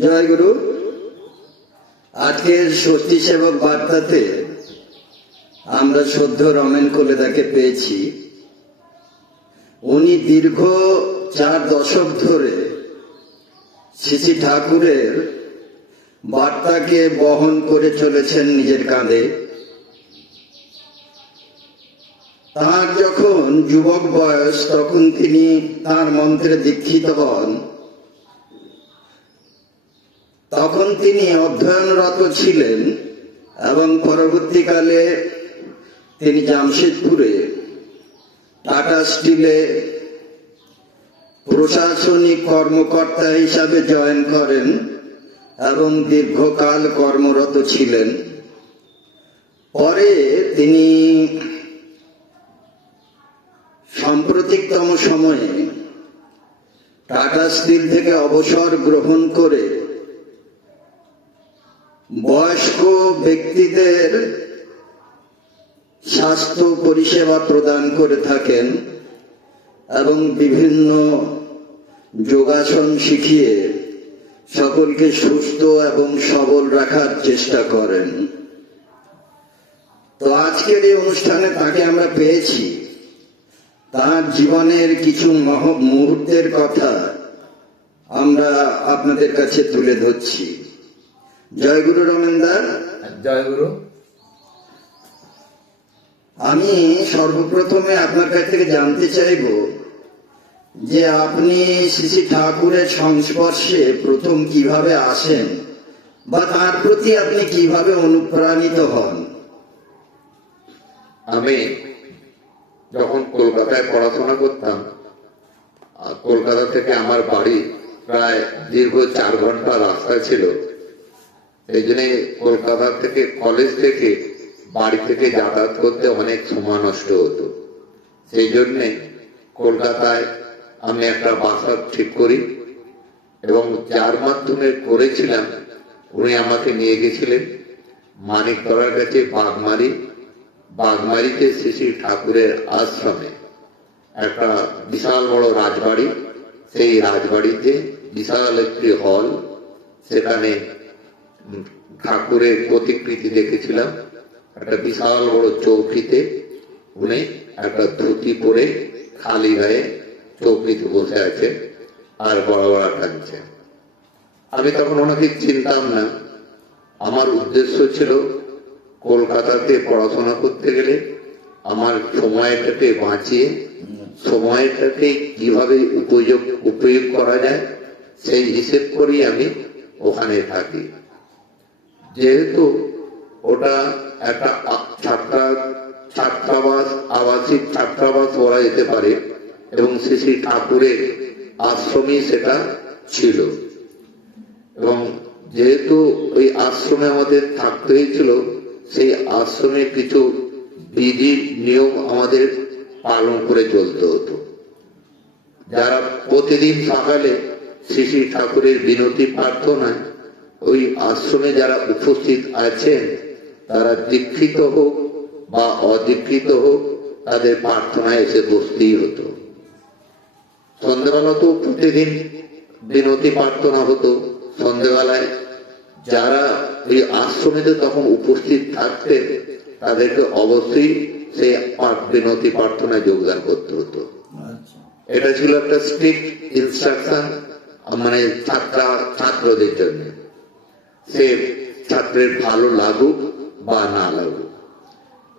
জয় গুরু। আজকের ষষ্ঠী সেবক বার্তাতে আমরা শ্রদ্ধ রমেন কলেদাকে পেয়েছি। উনি দীর্ঘ 4 দশক ধরে শ্রী ঠাকুরের বার্তাকে বহন করে চলেছেন নিজের কাঁধে। তার যখন যুবক বয়স তখন তিনি তার মন্ত্রে দীক্ষিত হন। তখন তিনি অধ্যয়নরত ছিলেন এবং পরবর্তীকালে তিনি জামশেদপুরে টাটা স্টিলে প্রশাসনিক কর্মকর্তা হিসাবে জয়েন করেন এবং দীর্ঘকাল কর্মরত ছিলেন। পরে তিনি সাম্প্রতিকতম সময়ে টাটা স্টিল থেকে অবসর গ্রহণ করে বয়স্ক ব্যক্তিদের স্বাস্থ্য পরিষেবা প্রদান করে থাকেন এবং বিভিন্ন যোগাসন শিখিয়ে সকলকে সুস্থ এবং সবল রাখার চেষ্টা করেন। তো আজকের এই অনুষ্ঠানে তাকে আমরা পেয়েছি। তার জীবনের কিছু মুহূর্তের কথা আমরা আপনাদের কাছে তুলে ধরছি। জয় গুরু রমেনদা। জয় গুরু। আমি সর্বপ্রথমে আপনার কাছ থেকে জানতে চাইব যে আপনি শ্রী ঠাকুরের সংস্পর্শে প্রথম কিভাবে আসেন বা তার প্রতি আপনি কিভাবে অনুপ্রাণিত হন। আমি যখন কলকাতায় পড়াশোনা করতাম, কলকাতা থেকে আমার বাড়ি প্রায় দীর্ঘ 4 ঘন্টা রাস্তা ছিল। এই জন্য কলকাতা থেকে কলেজ থেকে বাড়ি থেকে যাতায়াত করতে অনেক সময় নষ্ট হতো। সেই জন্যে কলকাতায় আমি একটা বাসা ঠিক করি এবং যার মাধ্যমে করেছিলাম উনি আমাকে নিয়ে গেছিলেন মানিকতলার কাছে বাগমারিতে শ্রী ঠাকুরের আশ্রমে একটা বিশাল বড় রাজবাড়ি। সেই রাজবাড়িতে বিশাল একটি হল, সেখানে ঠাকুরের প্রতিকৃতি দেখেছিলাম। একটা বিশাল বড় চৌকিতে উনি একটা ধুতি পরে খালি গায়ে চৌকিতে বসে আছে আর বড় টানছে। আমি তখন ওনাকে চিনতাম না। আমার উদ্দেশ্য ছিল কলকাতাতে পড়াশোনা করতে গেলে আমার সময়টাকে বাঁচিয়ে সময়টাকে কিভাবে উপয়োগ করা যায় সেই হিসেব করেই আমি ওখানে থাকি। যেহেতু ওটা একটা ছাত্রাবাস, আবাসিক ছাত্রাবাস বলা যেতে পারে এবং শ্রী ঠাকুরের আশ্রমই সেটা ছিল। এবং যেহেতু ওই আশ্রমে আমাদের থাকতে হয়েছিল, সেই আশ্রমে কিছু বিধি নিয়ম আমাদের পালন করে চলতে হতো। যারা প্রতিদিন সকালে শ্রী ঠাকুরের বিনতি প্রার্থনায় ওই আশ্রমে যারা উপস্থিত আছেন তারা দীক্ষিত হোক বা অদীক্ষিত হোক, তাদের প্রার্থনায় এসে বসতেই হতো। সন্ধ্যেবেলা তো প্রতিদিন বিনতি প্রার্থনা হতো। সন্ধ্যেবেলায় যারা ওই আশ্রমেতে তখন উপস্থিত থাকতেন তাদেরকে অবশ্যই সেই বিনতি প্রার্থনায় যোগদান করতে হতো। এটা ছিল একটা স্ট্রিক্ট ইনস্ট্রাকশন, মানে ছাত্রদের জন্য। সে ছাত্রের ভালো লাগুক বা না লাগুক।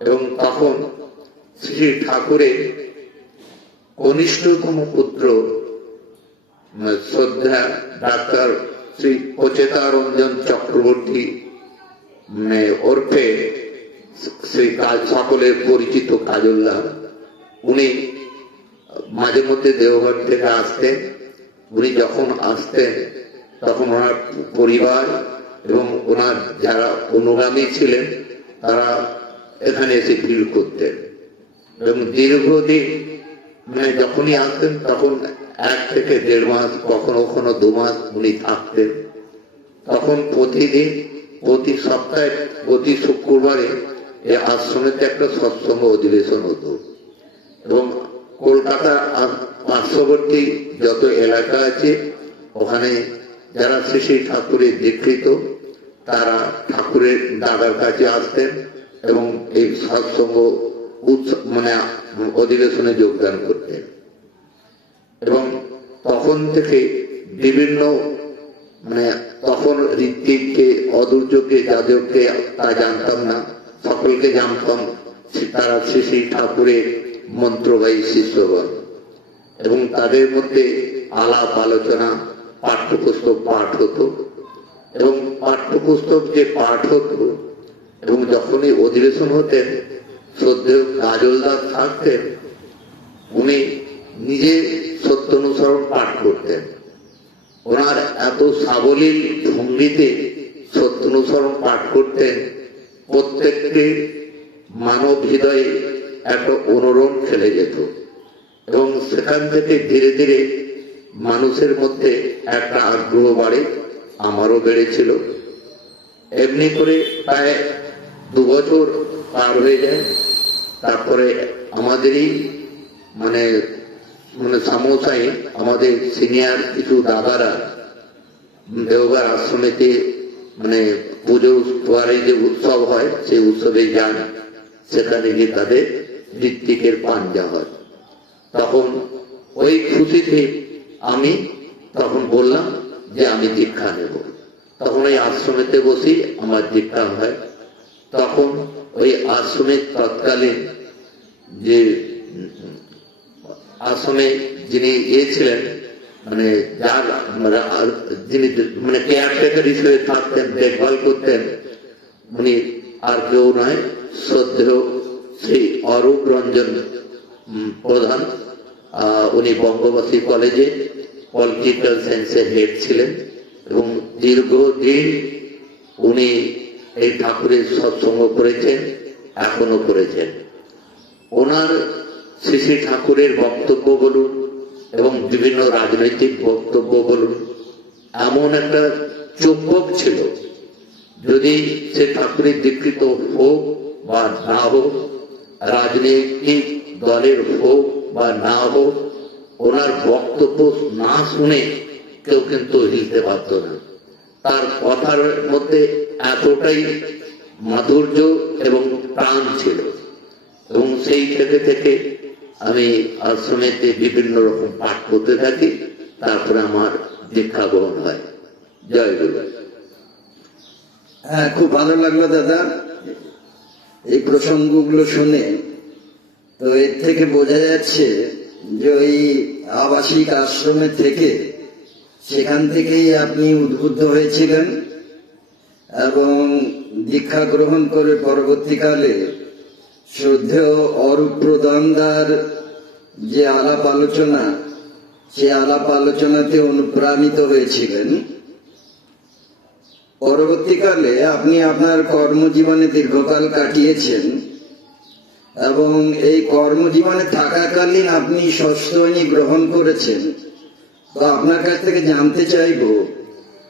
এবং তখন শ্রী ঠাকুরের কনিষ্ঠতম পুত্র শ্রদ্ধা ডাক্তার শ্রী অচেতারঞ্জন চক্রবর্তী ওরফে শ্রী সকলের পরিচিত কাজলদা, উনি মাঝে মধ্যে দেওঘর থেকে আসতেন। উনি যখন আসতেন তখন ওনার পরিবার এবং ওনার যারা অনুগামী ছিলেন তারা এখানে এসে ভিড় করতেন এবং দীর্ঘদিন যখনই আসতেন তখন 1 থেকে 1.5 মাস, কখনো কখনো 2 মাস উনি থাকতেন। তখন প্রতিদিন, প্রতি সপ্তাহে, প্রতি শুক্রবারে এই আশ্রমেতে একটা সৎসঙ্গ অধিবেশন হতো এবং কলকাতার পার্শ্ববর্তী যত এলাকা আছে ওখানে যারা শ্রী শ্রী ঠাকুরের দীক্ষিত তারা ঠাকুরের দাদার কাছে আসতেন এবং এই সৎসঙ্গ মানে অধিবেশনে যোগদান করতেন। এবং তখন থেকে বিভিন্ন মানে তখন ঋত্বিককে, অদূর্যকে, যাদবকে তা জানতাম না, সকলকে জানতাম তারা শ্রী শ্রী ঠাকুরের মন্ত্রবাহী শিষ্যগণ। এবং তাদের মধ্যে আলাপ আলোচনা, পাঠ্যপুস্তক পাঠ হতো এবং পাঠ্যপুস্তক যে পাঠ হতো এবং যখনই অধিবেশন হতেন শ্রদ্ধেয় কাজলদাস থাকতেন, উনি নিজে সত্য অনুসরণ পাঠ করতেন। ওনার এত সাবলীল ভঙ্গিতে সত্য অনুসরণ পাঠ করতেন, প্রত্যেকটি মানব হৃদয়ে একটা অনুরণ খেলে যেত এবং সেখান থেকে ধীরে ধীরে মানুষের মধ্যে একটা আগ্রহ বাড়ে, আমারও বেড়েছিল। এমনি করে প্রায় 2 বছর পার হয়ে যায়। তারপরে আমাদেরই মানে সামোসাই আমাদের সিনিয়র কিছু দাদারা দেওঘর আশ্রমেতে মানে পুজো পরে যে উৎসব হয় সেই উৎসবে যান, সেখানে গিয়ে তাদের ঋত্বিকের পাঞ্জা হয়। তখন ওই খুশিতে আমি তখন বললাম যে আমি দীক্ষা নেব। তখন ওই আশ্রমেতে বসি আমার দীক্ষা হয়। তখন ওই আশ্রমের তৎকালীন যে আশ্রমে যিনি ছিলেন মানে যার যিনি মানে কেয়ারটেকার হিসেবে থাকতেন, দেখভাল করতেন, উনি আর কেউ নয়, শ্রদ্ধেয় শ্রী অরূপ রঞ্জন প্রধান। উনি বঙ্গবাসী কলেজে পলিটিক্যাল সায়েন্সের হেড ছিলেন এবং দীর্ঘদিন উনি এই ঠাকুরের সৎসঙ্গ করেছেন, এখনো করেছেন। ওনার শ্রী শ্রী ঠাকুরের বক্তব্য বলুন এবং বিভিন্ন রাজনৈতিক বক্তব্য বলুন, এমন একটা চুম্বক ছিল। যদি সে ঠাকুরের দীক্ষিত হোক বা না হোক, রাজনৈতিক দলের হোক বা না হোক, ওনার বক্তব্য না শুনে কেউ কিন্তু হিলতে পারত না। তার কথার মধ্যে এতটাই মাধুর্য এবং প্রাণ ছিল। এবং সেই থেকে আমি আশ্রমেতে বিভিন্ন রকম পাঠ করতে থাকি। তারপরে আমার দীক্ষা গ্রহণ হয়। জয় গুরু। হ্যাঁ, খুব ভালো লাগলো দাদা এই প্রসঙ্গগুলো শুনে। তো এর থেকে বোঝা যাচ্ছে যে ওই আবাসিক আশ্রমে থেকে সেখান থেকেই আপনি উদ্বুদ্ধ হয়েছিলেন এবং দীক্ষা গ্রহণ করে পরবর্তীকালে শ্রদ্ধেয় অরূপ প্রধানদার যে আলাপ আলোচনা, সে আলাপ আলোচনাতে অনুপ্রাণিত হয়েছিলেন। পরবর্তীকালে আপনি আপনার কর্মজীবনে দীর্ঘকাল কাটিয়েছেন এবং এই কর্মজীবনে থাকাকালীন আপনি সৎসঙ্গ গ্রহণ করেছেন। তো আপনার কাছ থেকে জানতে চাইব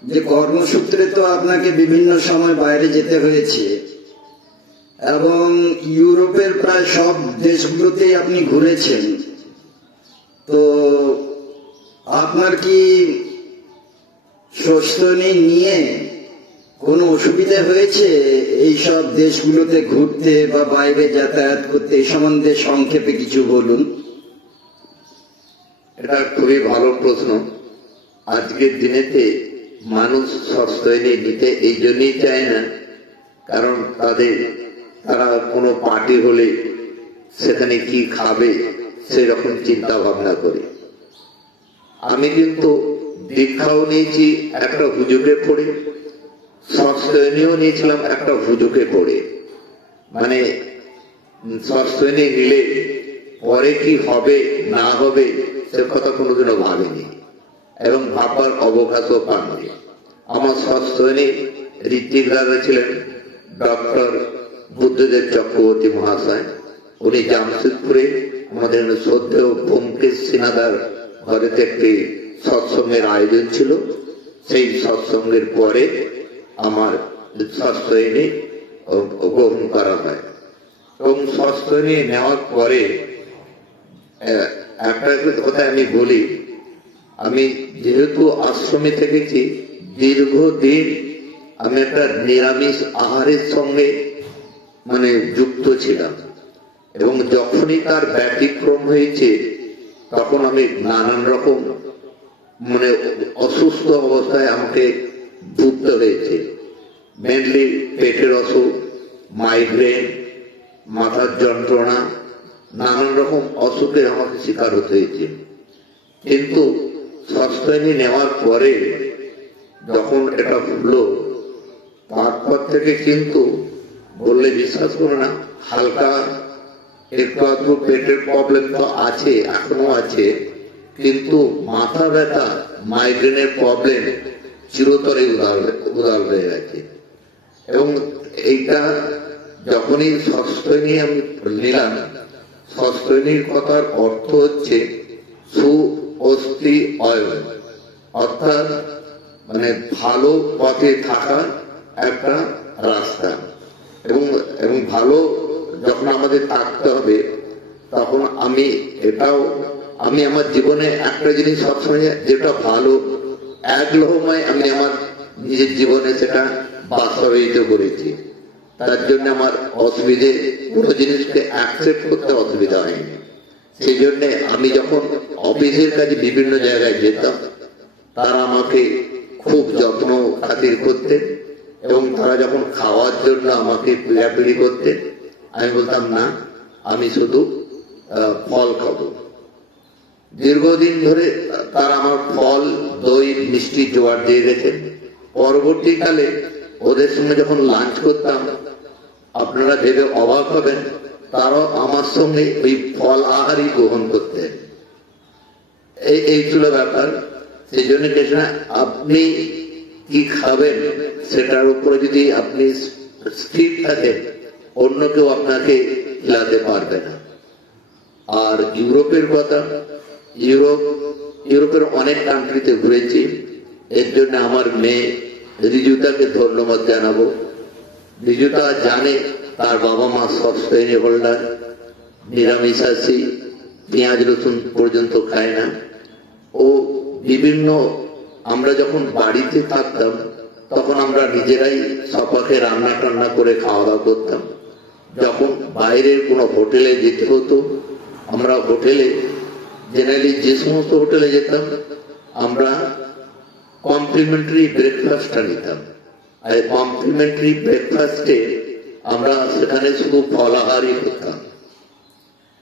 যে কর্মসূত্রে তো আপনাকে বিভিন্ন সময় বাইরে যেতে হয়েছে এবং ইউরোপের প্রায় সব দেশগুলোতেই আপনি ঘুরেছেন। তো আপনার কি সস্তনী নিয়ে কোনো অসুবিধা হয়েছে এই সব দেশগুলোতে ঘুরতে বা বাইরে যাতায়াত করতে? এই সম্বন্ধে সংক্ষেপে কিছু বলুন। এটা খুবই ভালো প্রশ্ন। আজকের দিনেতে মানুষ সস্তনী নিতে এই জন্যই চায় না, কারণ তারা কোনো পার্টি হলে সেখানে কি খাবে সেরকম চিন্তা ভাবনা করে। আমি কিন্তু দীক্ষাও নিয়েছি একটা হুজুগে পড়ে, সৎসৈনীও নিয়েছিলাম একটা হুজুগে পড়ে। মানে সৎসৈনী নিলে পরে কি হবে না হবে সে কথা কোনোদিনও ভাবিনি এবং ভাববার অবকাশও পাননি। আমার সৎসৈনী ঋত্বিক দাদা ছিলেন ডক্টর বুদ্ধদেব চক্রবর্তী মহাশয়। উনি জামশেদপুরে আমাদের শ্রদ্ধেয় ব্যোমকেশ সিনহাদার ঘরেতে একটি সৎসঙ্গের আয়োজন ছিল। সেই সৎসঙ্গের পরে আমার সৎসৈনী গ্রহণ করা হয় এবং সৎসৈনী নেওয়ার পরে একটা কথা আমি বলি, আমি যেহেতু আশ্রমে থেকেছি দীর্ঘদিন আমি একটা নিরামিষ আহারের সঙ্গে যুক্ত ছিলাম, এবং যখনই তার ব্যতিক্রম হয়েছে তখন আমি নানান রকম অসুস্থ অবস্থায় আমাকে ভুগতে হয়েছে। মেনলি পেটের অসুখ, মাইগ্রেন, মাথার যন্ত্রণা, নানান রকম অসুখের আমাকে শিকার হতে হয়েছে। কিন্তু সস্তানি নেওয়ার পরে যখন এটা হলো, তারপর থেকে কিন্তু বললে বিশ্বাস করো না, হালকা একটু আধটু পেটের প্রবলেম তো আছে, এখনো আছে, কিন্তু মাথা ব্যথা, মাইগ্রেনের প্রবলেম চিরতরে উদার হয়ে গেছে। এবং এইটা যখনই সস্তনী আমি নিলাম, সস্তনীর কথার অর্থ হচ্ছে সুঅস্থি অয়ন, অর্থাৎ ভালো পথে থাকার একটা রাস্তা। এবং ভালো যখন আমাদের থাকতে হবে, তখন আমি আমার জীবনে একটা জিনিস সবসময়, যেটা ভালো এক লহমায় আমি আমার নিজের জীবনে সেটা বাস্তবায়িত করেছি। তার জন্য আমার অসুবিধে, কোনো জিনিসকে অ্যাকসেপ্ট করতে অসুবিধা হয়নি। সেই জন্য আমি যখন অফিসের কাজে বিভিন্ন জায়গায় যেতাম, তারা আমাকে খুব যত্ন খাতির করতেন, এবং তারা যখন খাওয়ার জন্য আমাকে পিড়াপিড়ি করতেন, আমি বলতাম না, আমি শুধু ফল খাবো। দীর্ঘদিন ধরে তারা আমার ফল, দই, মিষ্টি জোগাড় দিয়ে গেছেন। পরবর্তীকালে ওদের সঙ্গে যখন লাঞ্চ করতাম, আপনারা ভেবে অবাক হবেন, তারাও আমার সঙ্গে ওই ফল আহারই গ্রহণ করতেন। এই ছিল ব্যাপার। সেই জন্য আপনি কি খাবেন সেটার উপরে যদি আপনি স্থির থাকেন, অন্য কেউ আপনাকে খেলাতে পারবে না। আর ইউরোপের কথা, ইউরোপের অনেক কান্ট্রিতে ঘুরেছি। এর জন্য আমার মেয়ে রিজুতাকে ধন্যবাদ জানাবো। রিজুতা জানে তার বাবা মা সব শ্রেণী হোল্ডার, নিরামিষাশী, পেঁয়াজ রসুন পর্যন্ত খায় না। ও বিভিন্ন, আমরা যখন বাড়িতে থাকতাম তখন আমরা নিজেরাই সপাকে রান্না টান্না করে খাওয়া দাওয়া করতাম। যখন বাইরের কোনো হোটেলে যেতে হতো, আমরা হোটেলে জেনারেলি যে সমস্ত হোটেলে যেতাম, আমরা কমপ্লিমেন্টারি ব্রেকফাস্টটা নিতাম। আর কমপ্লিমেন্টারি ব্রেকফাস্টে আমরা সেখানে শুধু ফলাহারই করতাম,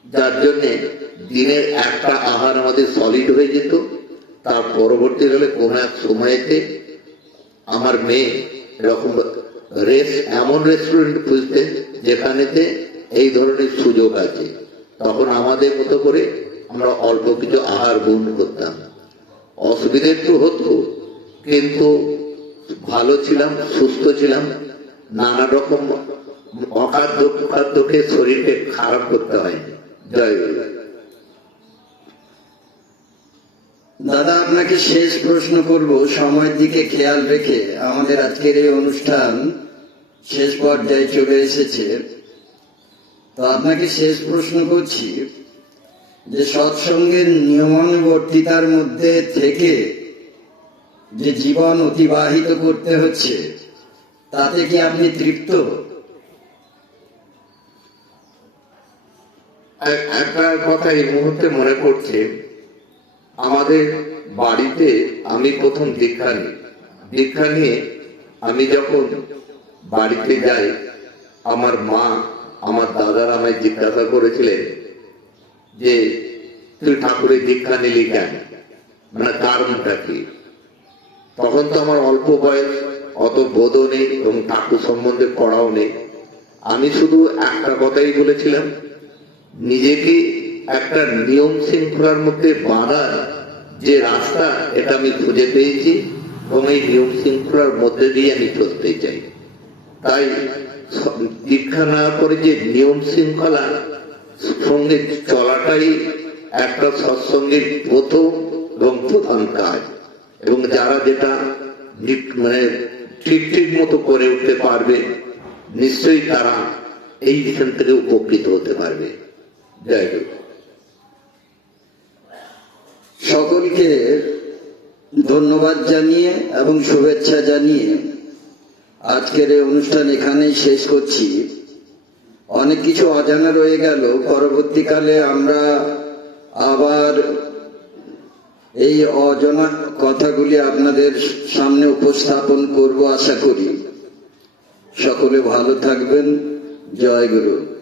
যার জন্যে দিনের একটা আহার আমাদের সলিড হয়ে যেত। তার পরবর্তীকালে কোনো এক সময়েতে আমার মেয়ে এরকম এমন রেস্টুরেন্ট খুঁজতেন যেখানেতে এই ধরনের সুযোগ আছে। তখন আমাদের মতো করে আমরা অল্প কিছু আহার গ্রহণ করতাম। অসুবিধা একটু হতো, কিন্তু ভালো ছিলাম, সুস্থ ছিলাম। নানা রকম অখাদ্য কুখাদ্যকে শরীরকে খারাপ করতে হয়। জয় গুরু। দাদা, আপনাকে শেষ প্রশ্ন করব সময়ের দিকে খেয়াল রেখে। আমাদের আজকের এই অনুষ্ঠান শেষ পর্যায়ে চলে এসেছে। তো আপনাকে শেষ প্রশ্ন করছি যে সৎসঙ্গের নিয়মানুবর্তিতার মধ্যে থেকে যে জীবন অতিবাহিত করতে হচ্ছে, তাতে কি আপনি তৃপ্ত? একটা কথা এই মুহূর্তে মনে পড়ছে, আমাদের বাড়িতে আমি প্রথম দীক্ষা নিয়ে আমি যখন বাড়িতে যাই, আমার মা, আমার দাদারা আমায় জিজ্ঞাসা করেছিলেন যে তুই ঠাকুরের দীক্ষা নিলি কেন, কারণটা কি? তখন তো আমার অল্প বয়স, অত বোধও নেই এবং ঠাকুর সম্বন্ধে পড়াও নেই। আমি শুধু একটা কথাই বলেছিলাম, নিজেকে একটা নিয়ম শৃঙ্খলার মধ্যে বাঁধার যে রাস্তা, এটা আমি খুঁজে পেয়েছি, এবং এই নিয়ম শৃঙ্খলার মধ্যে দিয়ে আমি চলতে চাই। তাই দীক্ষা নেওয়ার পরে যে নিয়ম শৃঙ্খলা সঙ্গে চলাটাই একটা সৎসঙ্গের প্রথম এবং প্রধান কাজ। এবং যারা যেটা ঠিক মতো করে উঠতে পারবে, নিশ্চয়ই তারা এই বিষয় থেকে উপকৃত হতে পারবে। জয় গুরু। সকলকে ধন্যবাদ জানিয়ে এবং শুভেচ্ছা জানিয়ে আজকের এই অনুষ্ঠান এখানেই শেষ করছি। অনেক কিছু অজানা রয়ে গেল, পরবর্তীকালে আমরা আবার এই অজানা কথাগুলি আপনাদের সামনে উপস্থাপন করব আশা করি। সকলে ভালো থাকবেন। জয় গুরু।